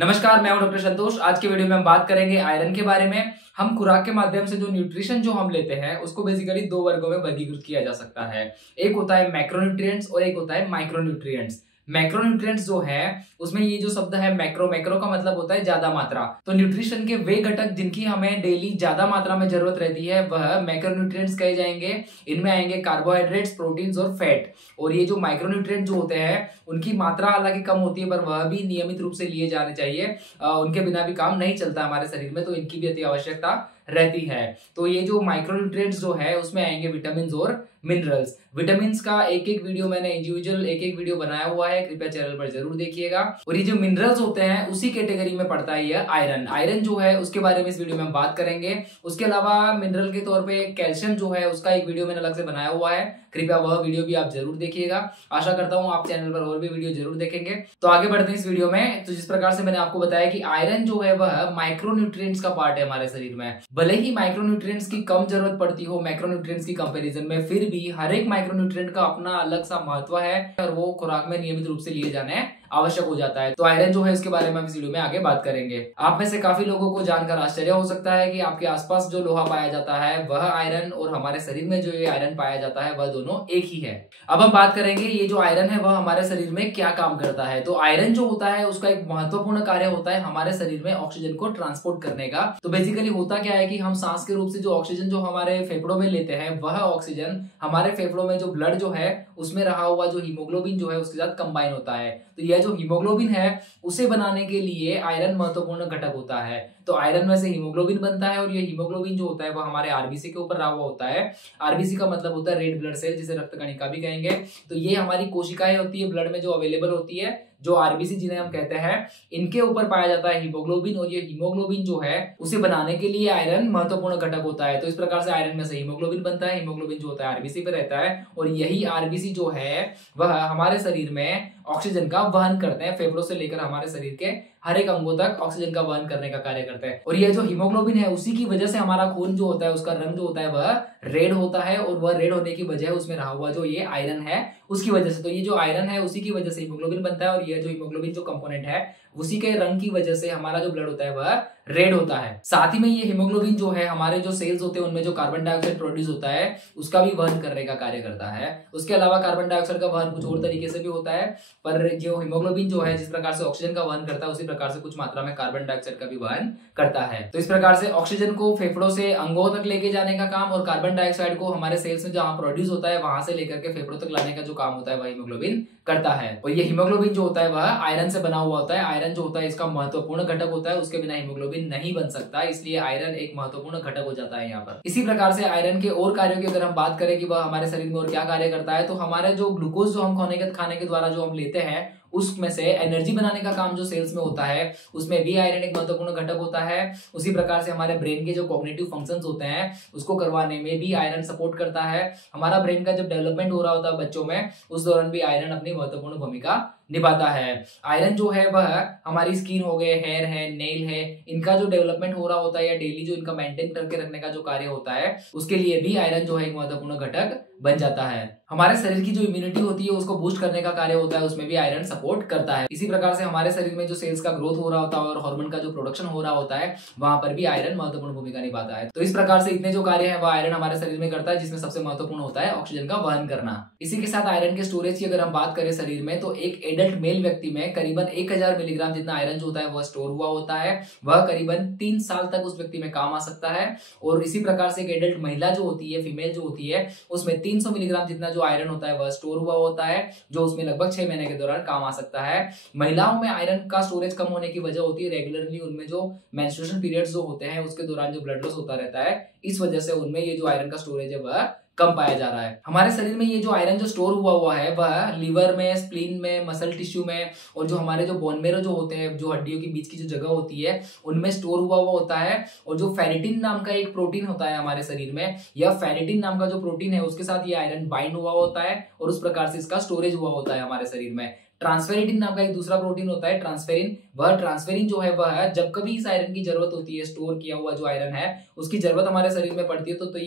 नमस्कार, मैं हूं डॉक्टर संतोष। आज के वीडियो में हम बात करेंगे आयरन के बारे में। हम खुराक के माध्यम से जो न्यूट्रिशन जो हम लेते हैं उसको बेसिकली दो वर्गों में वर्गीकृत किया जा सकता है। एक होता है मैक्रोन्यूट्रिएंट्स और एक होता है माइक्रोन्यूट्रिएंट्स। मैक्रोन्यूट्रिएंट्स जो है उसमें ये जो शब्द है मैक्रो का मतलब होता है ज्यादा मात्रा। तो न्यूट्रिशन के वे घटक जिनकी हमें डेली ज्यादा मात्रा में जरूरत रहती है वह मैक्रोन्यूट्रिएंट्स कहे जाएंगे। इनमें आएंगे कार्बोहाइड्रेट्स, प्रोटीन्स और फैट। और ये जो माइक्रोन्यूट्रिएंट जो होते हैं उनकी मात्रा हालांकि कम होती है पर वह भी नियमित रूप से लिए जाने चाहिए। उनके बिना भी काम नहीं चलता हमारे शरीर में, तो इनकी भी अति आवश्यकता रहती है। तो ये जो माइक्रोन्यूट्रिएंट्स जो है उसमें आएंगे विटामिन और मिनरल्स। विटामिन का एक एक वीडियो मैंने इंडिविजुअल एक एक वीडियो बनाया हुआ है, कृपया चैनल पर जरूर देखिएगा। और ये जो मिनरल्स होते हैं उसी कैटेगरी में पड़ता है ये आयरन। आयरन जो है उसके बारे में इस वीडियो में हम बात करेंगे। उसके अलावा मिनरल के तौर पे कैल्शियम जो है उसका एक वीडियो मैंने अलग से बनाया हुआ है, कृपया वह वीडियो भी आप जरूर देखिएगा। आशा करता हूं आप चैनल पर और भी वीडियो जरूर देखेंगे। तो आगे बढ़ते हैं इस वीडियो में। तो जिस प्रकार से मैंने आपको बताया कि आयरन जो है वह माइक्रोन्यूट्रिएंट्स का पार्ट है हमारे शरीर में। भले ही माइक्रोन्यूट्रिएंट्स की कम जरूरत पड़ती हो मैक्रोन्यूट्रिएंट्स की कंपैरिजन में, फिर भी हर एक माइक्रोन्यूट्रिएंट का अपना अलग सा महत्व है और वो खुराक में नियमित रूप से लिए जाने आवश्यक हो जाता है। तो आयरन जो है इसके बारे में हम इस वीडियो में आगे बात करेंगे। आप में से काफी लोगों को जानकर आश्चर्य हो सकता है कि आपके आसपास जो लोहा पाया जाता है वह आयरन और हमारे शरीर में जो ये आयरन पाया जाता है वह दोनों एक ही है। अब हम बात करेंगे ये जो आयरन है वह हमारे शरीर में क्या काम करता है। तो आयरन जो होता है उसका एक महत्वपूर्ण कार्य होता है हमारे शरीर में ऑक्सीजन को ट्रांसपोर्ट करने का। तो बेसिकली होता क्या है कि हम सांस के रूप से जो ऑक्सीजन जो हमारे फेफड़ों में लेते हैं वह ऑक्सीजन हमारे फेफड़ों में जो ब्लड जो है उसमें रहा हुआ जो हीमोग्लोबिन जो है उसके साथ कंबाइन होता है। तो यह जो हीमोग्लोबिन है उसे बनाने के लिए आयरन महत्वपूर्ण घटक होता है। तो आयरन में से हीमोग्लोबिन बनता है और ये हीमोग्लोबिन जो होता है वो हमारे आरबीसी के ऊपर रहा हुआ होता है। आरबीसी का मतलब होता है रेड ब्लड सेल, जिसे रक्त कणिका भी कहेंगे। तो ये हमारी कोशिकाएं होती है ब्लड में जो अवेलेबल होती है, जो आरबीसी जिन्हें हम कहते हैं, इनके ऊपर पाया जाता है हीमोग्लोबिन। और ये हीमोग्लोबिन जो है उसे बनाने के लिए आयरन महत्वपूर्ण घटक होता है। तो इस प्रकार से आयरन में से हीमोग्लोबिन बनता है। हीमोग्लोबिन जो होता है आरबीसी पे रहता है और यही आरबीसी जो है वह हमारे शरीर में ऑक्सीजन का वहन करते हैं। फेफड़ों से लेकर हमारे शरीर के हर एक अंगों तक ऑक्सीजन का वहन करने का कार्य करते हैं। और यह जो हीमोग्लोबिन है उसी की वजह से हमारा खून जो होता है उसका रंग जो होता है वह रेड होता है। और वह रेड होने की वजह उसमें रहा हुआ जो ये आयरन है उसकी वजह से। तो ये जो आयरन है उसी की वजह से हीमोग्लोबिन बनता है। और ये जो हीमोग्लोबिन जो कंपोनेंट है उसी के रंग की वजह से हमारा जो ब्लड होता है वह रेड होता है। साथ ही में ये हीमोग्लोबिन जो है हमारे जो सेल्स होते हैं उनमें जो कार्बन डाइऑक्साइड प्रोड्यूस होता है उसका भी वहन करने का कार्य करता है। उसके अलावा कार्बन डाइऑक्साइड का वहन कुछ और तरीके से भी होता है, पर जो हीमोग्लोबिन जो है जिस प्रकार से ऑक्सीजन का वहन करता है उसी प्रकार से कुछ मात्रा में कार्बन डाइऑक्साइड का भी वहन करता है। तो इस प्रकार से ऑक्सीजन को फेफड़ों से अंगों तक लेके जाने का काम और कार्बन डाइऑक्साइड को हमारे सेल्स में जहां प्रोड्यूस होता है वहां से लेकर के फेफड़ों तक लाने का जो काम होता है वह हीमोग्लोबिन करता है। और ये हीमोग्लोबिन जो होता है वह आयरन से बना हुआ होता है। आयरन जो होता है इसका महत्वपूर्ण घटक होता है, उसके बिना हीमोग्लोबिन नहीं बन सकता, इसलिए आयरन एक महत्वपूर्ण घटक हो जाता है यहाँ पर। इसी प्रकार से आयरन के और कार्यों की अगर हम बात करें कि वह हमारे शरीर में और क्या कार्य करता है, तो हमारे जो ग्लूकोज जो हम खाने के द्वारा जो हम लेते हैं उसमें से एनर्जी बनाने का काम जो सेल्स में होता है उसमें भी आयरन एक महत्वपूर्ण घटक होता है। उसी प्रकार से हमारे ब्रेन के जो कॉग्निटिव फंक्शंस होते हैं उसको करवाने में भी आयरन सपोर्ट करता है। हमारा ब्रेन का जब डेवलपमेंट हो रहा होता है बच्चों में उस दौरान भी आयरन अपनी महत्वपूर्ण भूमिका निभाता है। आयरन जो है वह हमारी स्किन हो गए, हेयर है, नेल है, इनका जो डेवलपमेंट हो रहा होता है या डेली जो इनका मेंटेन करके रखने का जो कार्य होता है उसके लिए भी आयरन जो है एक महत्वपूर्ण घटक बन जाता है। हमारे शरीर की जो इम्यूनिटी होती है उसको बूस्ट करने का कार्य होता है, उसमें भी आयरन सपोर्ट करता है। इसी प्रकार से हमारे शरीर में जो सेल्स का ग्रोथ हो रहा होता है और हार्मोन का जो प्रोडक्शन हो रहा होता है वहां पर भी आयरन महत्वपूर्ण भूमिका निभाता है। तो इस प्रकार से इतने जो कार्य है वह आयरन हमारे शरीर में करता है, जिसमें सबसे महत्वपूर्ण होता है ऑक्सीजन का वहन करना। इसी के साथ आयरन के स्टोरेज की अगर हम बात करें शरीर में, तो एक एडल्ट मेल व्यक्ति में करीबन 1000 मिलीग्राम जितना आयरन जो होता है वह स्टोर हुआ होता है। वह करीबन 3 साल तक उस व्यक्ति में काम आ सकता है। और इसी प्रकार से एक एडल्ट महिला जो होती है, फीमेल जो होती है, उसमें 300 मिलीग्राम जितना जो आयरन होता है वह स्टोर हुआ होता है, जो उसमें लगभग 6 महीने के दौरान काम आ सकता है। महिलाओं में आयरन का स्टोरेज कम होने की वजह होती है रेगुलरली उनमें जो मेंस्ट्रुएशन पीरियड्स जो होते हैं उसके दौरान जो ब्लड लॉस होता रहता है, इस वजह से उनमें ये जो आयरन का स्टोरेज है वह कम पाया जा रहा है। हमारे शरीर में ये जो आयरन जो स्टोर हुआ है वह लीवर में, स्प्लीन में, मसल टिश्यू में और जो हमारे जो बोन मेरो जो होते हैं, जो हड्डियों के बीच की जो जगह होती है उनमें स्टोर हुआ होता है। और जो फेरिटिन नाम का एक प्रोटीन होता है हमारे शरीर में, यह फेरिटिन नाम का जो प्रोटीन है उसके साथ ये आयरन बाइंड हुआ होता है और उस प्रकार से इसका स्टोरेज हुआ होता है हमारे शरीर में। ट्रांसफेरिटिन नाम का एक दूसरा प्रोटीन होता है ट्रांसफेरिन। वह ट्रांसफेरिन जो है वह जब कभी इस आयरन की जरूरत होती है, स्टोर किया हुआ जो आयरन है उसकी जरूरत हमारे शरीर में पड़ती है, तो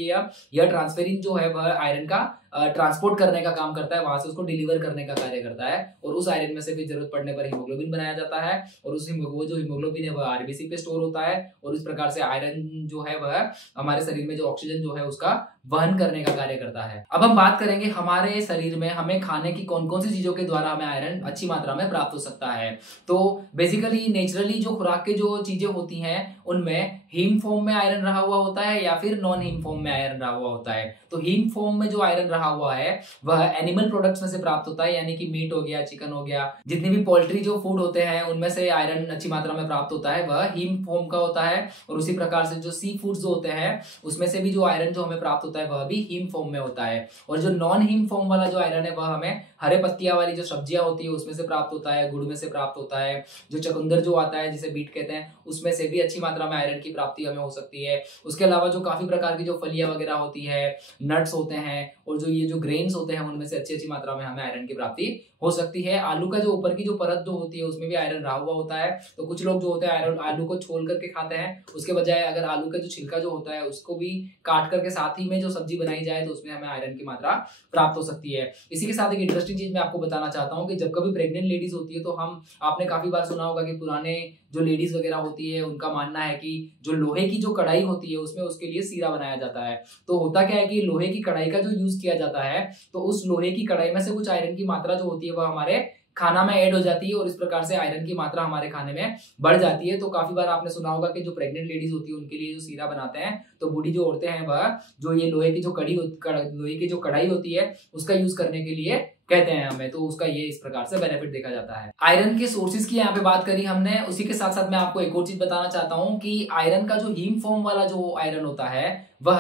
यह ट्रांसफेरिन जो है वह आयरन का ट्रांसपोर्ट करने का काम करता है, वहां से उसको डिलीवर करने का कार्य करता है, और उस आयरन में से फिर जरूरत पड़ने पर हीमोग्लोबिन बनाया जाता है, और उस वो जो हीमोग्लोबिन है वह आरबीसी पे स्टोर होता है, और इस प्रकार से आयरन जो है वह हमारे शरीर में जो ऑक्सीजन जो है उसका वहन करने का कार्य करता है। अब हम बात करेंगे हमारे शरीर में हमें खाने की कौन कौन सी चीजों के द्वारा हमें आयरन अच्छी मात्रा में प्राप्त हो सकता है। तो बेसिकली नेचुरली जो खुराक के जो चीजें होती हैं उनमें हीम फॉर्म में आयरन रहा हुआ होता है या फिर नॉन हीम फॉर्म में आयरन रहा हुआ होता है। तो हीम फॉर्म में जो आयरन रहा हुआ है वह एनिमल प्रोडक्ट्स में से प्राप्त होता है, यानी कि मीट हो गया, चिकन हो गया, जितने भी पोल्ट्री जो फूड होते हैं उनमें से आयरन अच्छी मात्रा में प्राप्त होता है, वह हीम फॉर्म का होता है। और उसी प्रकार से जो सी फूड्स जो होते हैं उसमें से भी जो आयरन जो हमें प्राप्त होता है वह भी हीम फॉर्म में होता है। और जो नॉन हीम फॉर्म वाला जो आयरन है वह हमें हरे पत्तियां वाली जो सब्जियां होती है उसमें से प्राप्त होता है, गुड़ में से प्राप्त होता है, जो चुकंदर जो आता है जिसे बीट कहते हैं उसमें से भी अच्छी मात्रा में आयरन की प्राप्ति हमें हो सकती है। उसके अलावा जो काफी प्रकार की जो फलियां वगैरह होती है, नट्स होते हैं, और जो ये जो ग्रेन्स होते हैं उनमें से अच्छी अच्छी मात्रा में हमें आयरन की प्राप्ति हो सकती है। आलू का जो ऊपर की जो परत जो होती है उसमें भी आयरन रहा हुआ होता है। तो कुछ लोग जो होते हैं आयरन आलू को छोल करके खाते हैं, उसके बजाय अगर आलू का जो छिलका जो होता है उसको भी काट करके साथ ही में जो सब्जी बनाई जाए तो उसमें हमें आयरन की मात्रा प्राप्त हो सकती है। इसी के साथ एक इंटरेस्टिंग चीज मैं आपको बताना चाहता हूँ कि जब कभी प्रेग्नेंट लेडीज होती है तो आपने काफी बार सुना होगा कि पुराने जो लेडीज वगैरह होती है उनका मानना है कि जो लोहे की जो कढ़ाई होती है उसमें उसके लिए सीरा बनाया जाता है। तो होता क्या है कि लोहे की कढ़ाई का जो यूज किया जाता है तो उस लोहे की कढ़ाई में से कुछ आयरन की मात्रा जो होती है वह हमारे खाना में ऐड हो जाती है, और इस प्रकार से आयरन की मात्रा हमारे खाने में बढ़ जाती है। तो काफी बार आपने सुना होगा कि जो प्रेग्नेंट लेडीज होती है उनके लिए जो सीरा बनाते हैं तो बूढ़ी जो औरतें हैं वह जो ये लोहे की जो कढ़ाई होती है उसका यूज करने के लिए कहते हैं हमें। तो उसका ये इस प्रकार से बेनिफिट देखा जाता है। आयरन के सोर्सेज की यहाँ पे बात करी हमने, उसी के साथ साथ मैं आपको एक और चीज बताना चाहता हूँ कि आयरन का जो हीम फॉर्म वाला जो आयरन होता है वह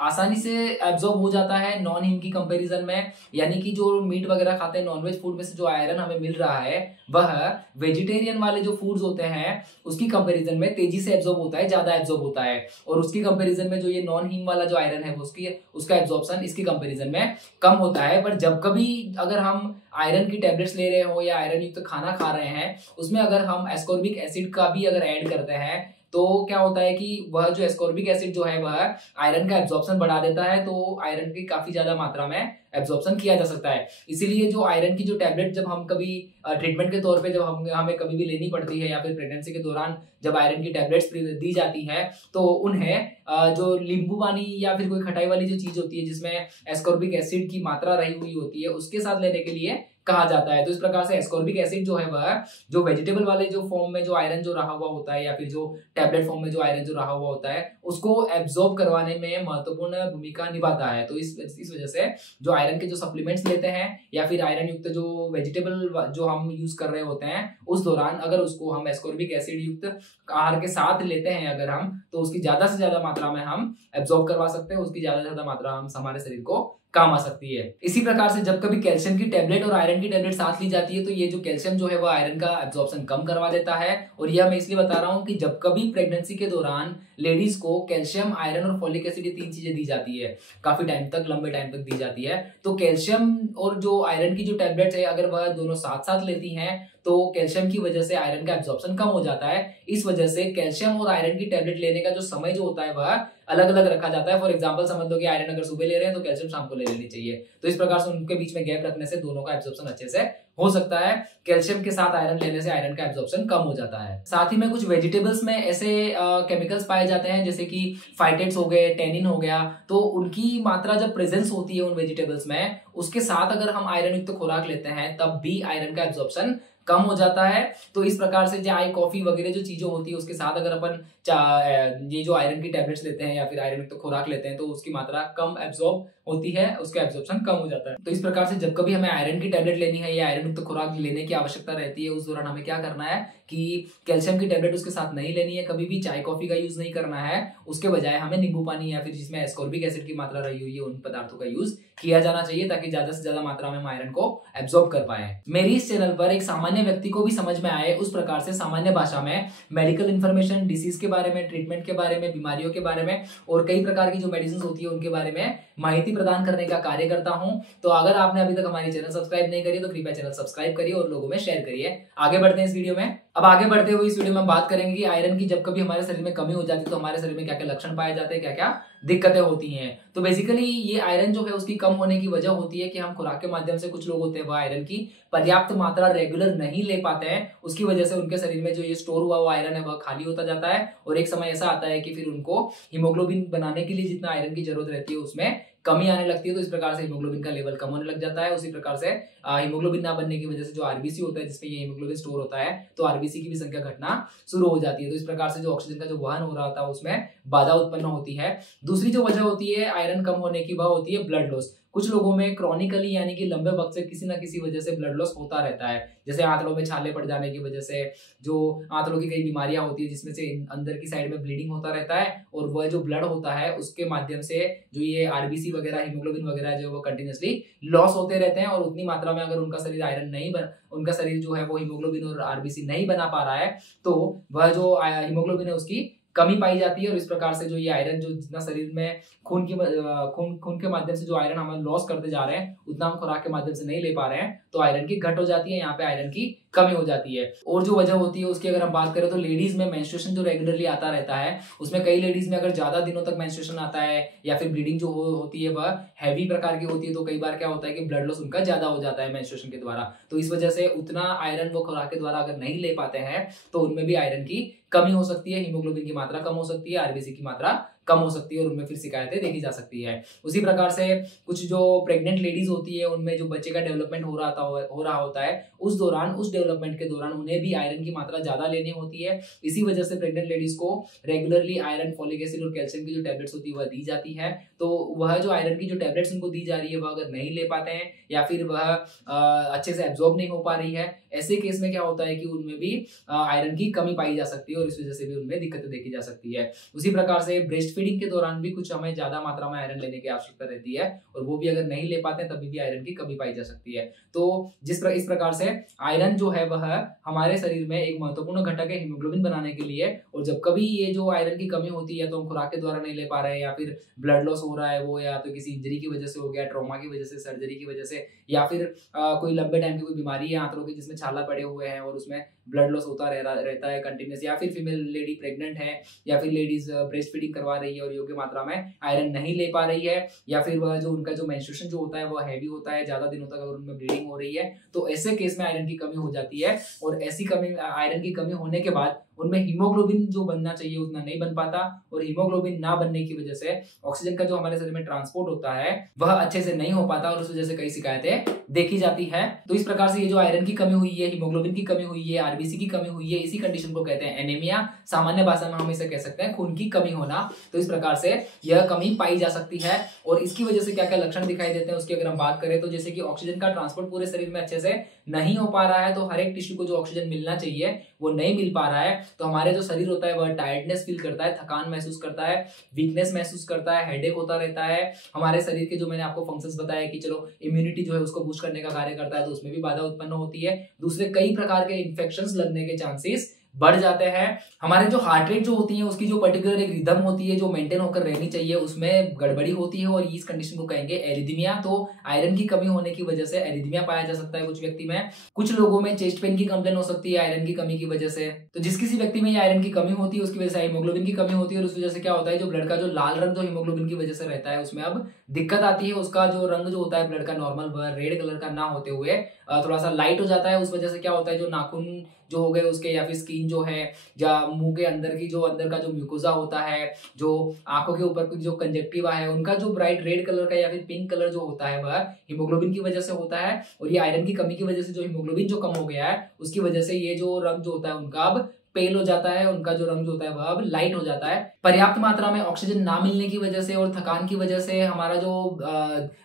आसानी से एब्जॉर्ब हो जाता है नॉन हीम की कंपैरिजन में, यानी कि जो मीट वगैरह खाते हैं नॉनवेज फूड में से जो आयरन हमें मिल रहा है वह वेजिटेरियन वाले जो फूड्स होते हैं उसकी कंपैरिजन में तेजी से एब्जॉर्ब होता है, ज्यादा एब्जॉर्ब होता है। और उसकी कंपैरिजन में जो ये नॉन हीम वाला जो आयरन है उसका एब्जॉर्प्शन इसकी कंपैरिजन में कम होता है। पर जब कभी अगर हम आयरन की टेबलेट्स ले रहे हो या आयरन युक्त खाना खा रहे हैं उसमें अगर हम एस्कॉर्बिक एसिड का भी अगर ऐड करते हैं तो क्या होता है कि वह जो एस्कॉर्बिक एसिड जो है वह आयरन का एब्जॉर्प्शन बढ़ा देता है, तो आयरन की काफी ज्यादा मात्रा में एब्जॉर्प्शन किया जा सकता है। इसीलिए जो आयरन की जो टैबलेट जब हम कभी ट्रीटमेंट के तौर पे जब हमें कभी भी लेनी पड़ती है या फिर प्रेगनेंसी के दौरान जब आयरन की टैबलेट्स दी जाती है तो उन्हें जो नींबू पानी या फिर कोई खटाई वाली जो चीज होती है जिसमें एस्कॉर्बिक एसिड की मात्रा रही हुई होती है उसके साथ लेने के लिए कहा जाता है। तो इस प्रकार से एस्कॉर्बिक एसिड जो है वह जो वेजिटेबल वाले जो फॉर्म में जो आयरन जो रहा हुआ होता है या फिर जो टैबलेट फॉर्म में जो आयरन जो रहा हुआ होता है उसको एब्जॉर्ब करवाने में महत्वपूर्ण भूमिका निभाता है। तो इस वजह से जो आयरन के जो सप्लीमेंट्स लेते हैं या फिर आयरन युक्त जो वेजिटेबल जो हम यूज कर रहे होते हैं उस दौरान अगर उसको हम एस्कॉर्बिक एसिड युक्त आहार के साथ लेते हैं अगर हम तो उसकी ज्यादा से ज्यादा मात्रा में हम एब्जॉर्ब करवा सकते हैं, उसकी ज्यादा से ज्यादा मात्रा हम हमारे शरीर को काम आ सकती है। इसी प्रकार से जब कभी कैल्शियम की टेबलेट और आयरन की टेबलेट साथ ली जाती है तो ये जो कैल्शियम जो है वो आयरन का एब्जॉर्प्शन कम करवा देता है। और यह मैं इसलिए बता रहा हूँ कि जब कभी प्रेगनेंसी के दौरान लेडीज को कैल्शियम, आयरन और फोलिक एसिड ये 3 चीजें दी जाती है, काफी टाइम तक, लंबे टाइम तक दी जाती है। तो कैल्शियम और जो आयरन की जो टेबलेट्स है अगर वह दोनों साथ साथ लेती हैं तो कैल्शियम की वजह से आयरन का एब्जॉर्प्शन कम हो जाता है। इस वजह से कैल्शियम और आयरन की टेबलेट लेने का जो समय जो होता है वह अलग अलग रखा जाता है। फॉर एग्जांपल समझ लो कि आयरन अगर सुबह ले रहे हैं तो कैल्शियम शाम को ले लेनी चाहिए। तो इस प्रकार से उनके बीच में गैप रखने से दोनों का एब्जॉर्प्शन अच्छे से हो सकता है। कैल्शियम के साथ आयरन लेने से आयरन का एब्जॉर्प्शन कम हो जाता है। साथ ही में कुछ वेजिटेबल्स में ऐसे केमिकल्स पाए जाते हैं जैसे कि फाइटेट्स हो गए, टेनिन हो गया, तो उनकी मात्रा जब प्रेजेंस होती है उन वेजिटेबल्स में उसके साथ अगर हम आयरन युक्त खुराक लेते हैं तब भी आयरन का एब्जॉर्प्शन कम हो जाता है। तो इस प्रकार से चाय, कॉफी वगैरह जो चीजें होती है उसके साथ अगर अपन ये जो आयरन की टैबलेट्स लेते हैं या फिर आयरन युक्त खुराक लेते हैं तो उसकी मात्रा कम एब्जॉर्ब होती है, उसका एब्जॉर्प्शन कम हो जाता है। तो इस प्रकार से जब कभी हमें आयरन की टैबलेट लेनी है या आयरन युक्त खुराक लेने की आवश्यकता रहती है उस दौरान हमें क्या करना है कि कैल्शियम की टैबलेट उसके साथ नहीं लेनी है, कभी भी चाय कॉफी का यूज नहीं करना है, उसके बजाय हमें नींबू पानी या फिर जिसमें एस्कॉर्बिक एसिड की मात्रा रही हुई है उन पदार्थों का यूज किया जाना चाहिए ताकि ज्यादा से ज्यादा मात्रा में हम आयरन को एब्जॉर्ब कर पाए। मेरी इस चैनल पर एक सामान्य व्यक्ति को भी समझ में आए उस प्रकार से सामान्य भाषा में मेडिकल इन्फॉर्मेशन, डिसीज के बारे में, ट्रीटमेंट के बारे में, बीमारियों के बारे में और कई प्रकार की जो मेडिसिन होती है उनके बारे में माहिती प्रदान करने का कार्य करता हूं। तो अगर आपने अभी तक हमारी चैनल सब्सक्राइब नहीं करी तो कृपया चैनल सब्सक्राइब करिए और लोगों में शेयर करिए। आगे बढ़ते हैं इस वीडियो में। अब आगे बढ़ते हुए इस वीडियो में हम बात करेंगे कि आयरन की जब कभी हमारे शरीर में कमी हो जाती है तो हमारे शरीर में क्या क्या लक्षण पाए जाते हैं, क्या क्या दिक्कतें होती हैं। तो बेसिकली ये आयरन जो है उसकी कम होने की वजह होती है कि हम खुराक के माध्यम से, कुछ लोग होते हैं वह आयरन की पर्याप्त मात्रा रेगुलर नहीं ले पाते हैं, उसकी वजह से उनके शरीर में जो ये स्टोर हुआ हुआ आयरन है वह खाली होता जाता है और एक समय ऐसा आता है कि फिर उनको हीमोग्लोबिन बनाने के लिए जितना आयरन की जरूरत रहती है उसमें कमी आने लगती है। तो इस प्रकार से हीमोग्लोबिन का लेवल कम होने लग जाता है। उसी प्रकार से हीमोग्लोबिन ना बनने की वजह से जो आरबीसी होता है जिसमें ये हीमोग्लोबिन स्टोर होता है तो आरबीसी की भी संख्या घटना शुरू हो जाती है। तो इस प्रकार से जो ऑक्सीजन का जो वहन हो रहा था उसमें बाधा उत्पन्न होती है। दूसरी जो वजह होती है आयरन कम होने की वह होती है ब्लड लॉस। कुछ लोगों में क्रॉनिकली यानी कि लंबे वक्त से किसी ना किसी वजह से ब्लड लॉस होता रहता है, जैसे आंतड़ों में छाले पड़ जाने की वजह से, जो आंतड़ों की कई बीमारियां होती है जिसमें से अंदर की साइड में ब्लीडिंग होता रहता है और वह जो ब्लड होता है उसके माध्यम से जो ये आरबीसी वगैरह, हीमोग्लोबिन वगैरह जो वो कंटिन्यूसली लॉस होते रहते हैं और उतनी मात्रा में अगर उनका शरीर आयरन नहीं बन उनका शरीर जो है वो हीमोग्लोबिन और आरबीसी नहीं बना पा रहा है तो वह जो हीमोग्लोबिन है उसकी कमी पाई जाती है और इस प्रकार से जो ये आयरन जो जितना शरीर में खून के माध्यम से जो आयरन हम लॉस करते जा रहे हैं उतना हम खुराक के माध्यम से नहीं ले पा रहे हैं तो आयरन की घट हो जाती है, यहाँ पे आयरन की कमी हो जाती है। और जो वजह होती है उसकी अगर हम बात करें तो लेडीज में मेंस्ट्रुएशन जो रेगुलरली आता रहता है उसमें कई लेडीज में अगर ज्यादा दिनों तक मेंस्ट्रुएशन आता है या फिर ब्लीडिंग जो होती है वह हैवी प्रकार की होती है तो कई बार क्या होता है कि ब्लड लॉस उनका ज्यादा हो जाता है मेंस्ट्रुएशन के द्वारा। तो इस वजह से उतना आयरन वो खुराक के द्वारा अगर नहीं ले पाते हैं तो उनमें भी आयरन की कमी हो सकती है, हीमोग्लोबिन की मात्रा कम हो सकती है, आरबीसी की मात्रा कम हो सकती है और उनमें फिर शिकायतें देखी जा सकती है। उसी प्रकार से कुछ जो प्रेग्नेंट लेडीज होती है उनमें जो बच्चे का डेवलपमेंट हो रहा होता है उस डेवलपमेंट के दौरान उन्हें भी आयरन की मात्रा ज्यादा लेनी होती है। इसी वजह से प्रेग्नेंट लेडीज को रेगुलरली आयरन, फॉलिक एसिड और कैल्शियम की जो टैबलेट्स होती है वह दी जाती है। तो वह जो आयरन की जो टैबलेट्स उनको दी जा रही है वह अगर नहीं ले पाते हैं या फिर वह अच्छे से एब्जॉर्ब नहीं हो पा रही है, ऐसे केस में क्या होता है कि उनमें भी आयरन की कमी पाई जा सकती है और इस वजह से भी उनमें दिक्कतें देखी जा सकती है। उसी प्रकार से ब्रेस्ट फीडिंग के दौरान भी कुछ हमें ज्यादा मात्रा में आयरन लेने की आवश्यकता रहती है और वो भी अगर नहीं ले पाते हैं तभी भी आयरन की कमी पाई जा सकती है। तो इस प्रकार से आयरन जो है वह हमारे शरीर में एक महत्वपूर्ण घटक है हीमोग्लोबिन बनाने के लिए। और जब कभी ये जो आयरन की कमी होती है तो हम खुराक के द्वारा नहीं ले पा रहे हैं या फिर ब्लड लॉस हो रहा है वो या तो किसी इंजरी की वजह से हो गया, ट्रॉमा की वजह से, सर्जरी की वजह से या फिर कोई लंबे टाइम की कोई बीमारी है आंतड़ों की जिसमें छाला पड़े हुए हैं और उसमें ब्लड लॉस होता रहता है कंटिन्यूस, या फिर फीमेल लेडी प्रेग्नेंट है या फिर लेडीज ब्रेस्ट फीडिंग करवा रही है और योग्य मात्रा में आयरन नहीं ले पा रही है या फिर वह जो उनका जो मेंस्ट्रुएशन जो होता है वह हैवी होता है, ज्यादा दिनों तक अगर उनमें ब्लीडिंग हो रही है तो ऐसे केस में आयरन की कमी हो जाती है। और ऐसी कमी, आयरन की कमी होने के बाद उनमें हीमोग्लोबिन जो बनना चाहिए उतना नहीं बन पाता और हीमोग्लोबिन ना बनने की वजह से ऑक्सीजन का जो हमारे शरीर में ट्रांसपोर्ट होता है वह अच्छे से नहीं हो पाता और उस वजह से कई शिकायतें देखी जाती है। तो इस प्रकार से ये जो आयरन की कमी हुई है, हीमोग्लोबिन की कमी हुई है, आरबीसी की कमी हुई है, इसी कंडीशन को कहते हैं एनीमिया। सामान्य भाषा में हम इसे कह सकते हैं खून की कमी होना। तो इस प्रकार से यह कमी पाई जा सकती है और इसकी वजह से क्या क्या लक्षण दिखाई देते हैं उसकी अगर हम बात करें तो जैसे कि ऑक्सीजन का ट्रांसपोर्ट पूरे शरीर में अच्छे से नहीं हो पा रहा है, तो हर एक टिश्यू को जो ऑक्सीजन मिलना चाहिए वो नहीं मिल पा रहा है, तो हमारे जो शरीर होता है वह टायर्डनेस फील करता है, थकान महसूस करता है, वीकनेस महसूस करता है, हेडेक होता रहता है। हमारे शरीर के जो मैंने आपको फंक्शंस बताया कि चलो इम्यूनिटी जो है उसको बूस्ट करने का कार्य करता है तो उसमें भी बाधा उत्पन्न होती है। दूसरे कई प्रकार के इन्फेक्शंस लगने के चांसेस बढ़ जाते हैं। हमारे जो हार्ट रेट जो होती है उसकी जो पर्टिकुलर एक रिदम होती है जो मेंटेन होकर रहनी चाहिए उसमें गड़बड़ी होती है और इस कंडीशन को कहेंगे एरिथमिया। तो आयरन की कमी होने की वजह से एरिथमिया पाया जा सकता है कुछ व्यक्ति में। कुछ लोगों में चेस्ट पेन की कंप्लेन हो सकती है आयरन की कमी की वजह से। तो जिस किसी व्यक्ति में आयरन की कमी होती है उसकी वजह से हीमोग्लोबिन की कमी होती है और उस वजह से क्या होता है जो ब्लड का जो लाल रंग जो हीमोग्लोबिन की वजह से रहता है उसमें अब दिक्कत आती है। उसका जो रंग जो होता है ब्लड का नॉर्मल वह रेड कलर का ना होते हुए थोड़ा सा लाइट हो जाता है। उस वजह से क्या होता है जो नाखून जो हो गए उसके या फिर स्किन जो है या मुंह के अंदर की जो अंदर का जो म्यूकोजा होता है, जो आंखों के ऊपर जो कंजक्टिवा है उनका जो ब्राइट रेड कलर का या फिर पिंक कलर जो होता है वह हीमोग्लोबिन की वजह से होता है। और ये आयरन की कमी की वजह से जो हीमोग्लोबिन जो कम हो गया है उसकी वजह से ये जो रंग जो होता है उनका अब पेल हो जाता है, उनका जो रंग जो होता है वह अब लाइट हो जाता है। पर्याप्त मात्रा में ऑक्सीजन ना मिलने की वजह से और थकान की वजह से हमारा जो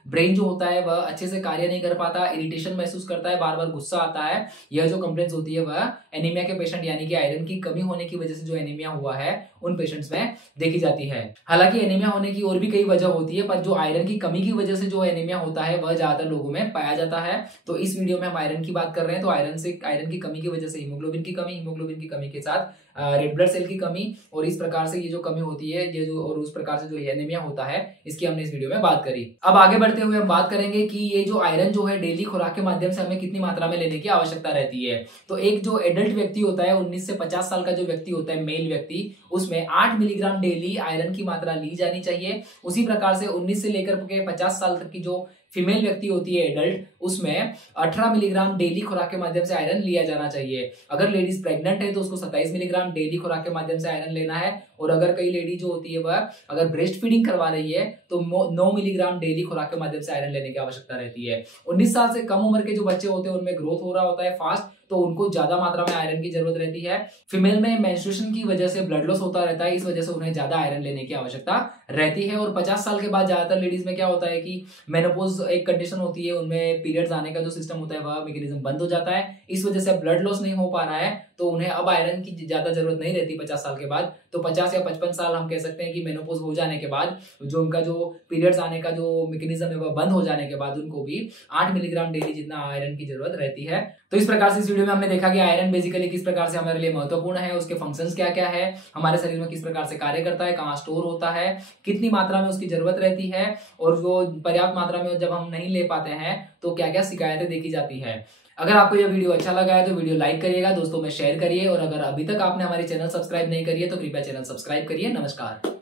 ब्रेन जो होता है वह अच्छे से कार्य नहीं कर पाता, इरिटेशन महसूस करता है, बार बार गुस्सा आता है। यह जो कंप्लेंट्स होती है वह एनीमिया के पेशेंट यानी कि आयरन की कमी होने की वजह से जो एनीमिया हुआ है उन पेशेंट्स में देखी जाती है। हालांकि एनीमिया होने की और भी कई वजह होती है पर जो आयरन की कमी की वजह से जो एनीमिया होता है वह ज्यादातर लोगों में पाया जाता है। तो इस वीडियो में हम आयरन की बात कर रहे हैं। तो आयरन की कमी की वजह से हीमोग्लोबिन की कमी के साथ रेड ब्लड सेल की कमी, और इस प्रकार से ये जो कमी होती है ये जो, और उस प्रकार से जो एनीमिया होता है, इसकी हमने इस वीडियो में बात करी। अब आगे बढ़ते हुए हम बात करेंगे कि ये जो आयरन जो है डेली खुराक के माध्यम से हमें कितनी मात्रा में लेने की आवश्यकता रहती है। तो एक जो एडल्ट व्यक्ति होता है, 19 से 50 साल का जो व्यक्ति होता है, मेल व्यक्ति, उसमें 8 मिलीग्राम डेली आयरन की मात्रा ली जानी चाहिए। उसी प्रकार से 19 से लेकर के 50 साल तक की जो फीमेल व्यक्ति होती है एडल्ट, उसमें 18 मिलीग्राम डेली खुराक के माध्यम से आयरन लिया जाना चाहिए। अगर लेडीज प्रेग्नेंट है तो उसको 27 मिलीग्राम डेली खुराक के माध्यम से आयरन लेना है, और अगर कई लेडी जो होती है वह अगर ब्रेस्ट फीडिंग करवा रही है तो 9 मिलीग्राम डेली खुराक के माध्यम से आयरन लेने की आवश्यकता रहती है। 19 साल से कम उम्र के जो बच्चे होते हैं उनमें ग्रोथ हो रहा होता है फास्ट, तो उनको ज्यादा मात्रा में आयरन की जरूरत रहती है। फीमेल में मेंस्ट्रुएशन की वजह से ब्लड लॉस होता रहता है, इस वजह से उन्हें ज्यादा आयरन लेने की आवश्यकता रहती है। और 50 साल के बाद ज्यादातर लेडीज में क्या होता है कि मेनोपॉज एक कंडीशन होती है, उनमें पीरियड्स आने का जो सिस्टम होता है वह मैकेनिज्म बंद हो जाता है, इस वजह से ब्लड लॉस नहीं हो पा रहा है, तो उन्हें अब आयरन की ज्यादा जरूरत नहीं रहती 50 साल के बाद। तो 50 या 55 साल हम कह सकते हैं कि मेनोपॉज हो जाने के बाद जो उनका जो पीरियड्स आने का जो मैकेनिज्म है वह बंद हो जाने के बाद उनको भी 8 मिलीग्राम डेली जितना आयरन की जरूरत रहती है। तो इस प्रकार से इस वीडियो में हमने देखा कि आयरन बेसिकली किस प्रकार से हमारे लिए महत्वपूर्ण है, उसके फंक्शंस क्या क्या है, हमारे शरीर में किस प्रकार से कार्य करता है, कहाँ स्टोर होता है, कितनी मात्रा में उसकी जरूरत रहती है, और जो पर्याप्त मात्रा में जब हम नहीं ले पाते हैं तो क्या क्या शिकायतें देखी जाती है। अगर आपको यह वीडियो अच्छा लगा है तो वीडियो लाइक करिएगा, दोस्तों में शेयर करिए, और अगर अभी तक आपने हमारे चैनल सब्सक्राइब नहीं करी है तो कृपया चैनल सब्सक्राइब करिए। नमस्कार।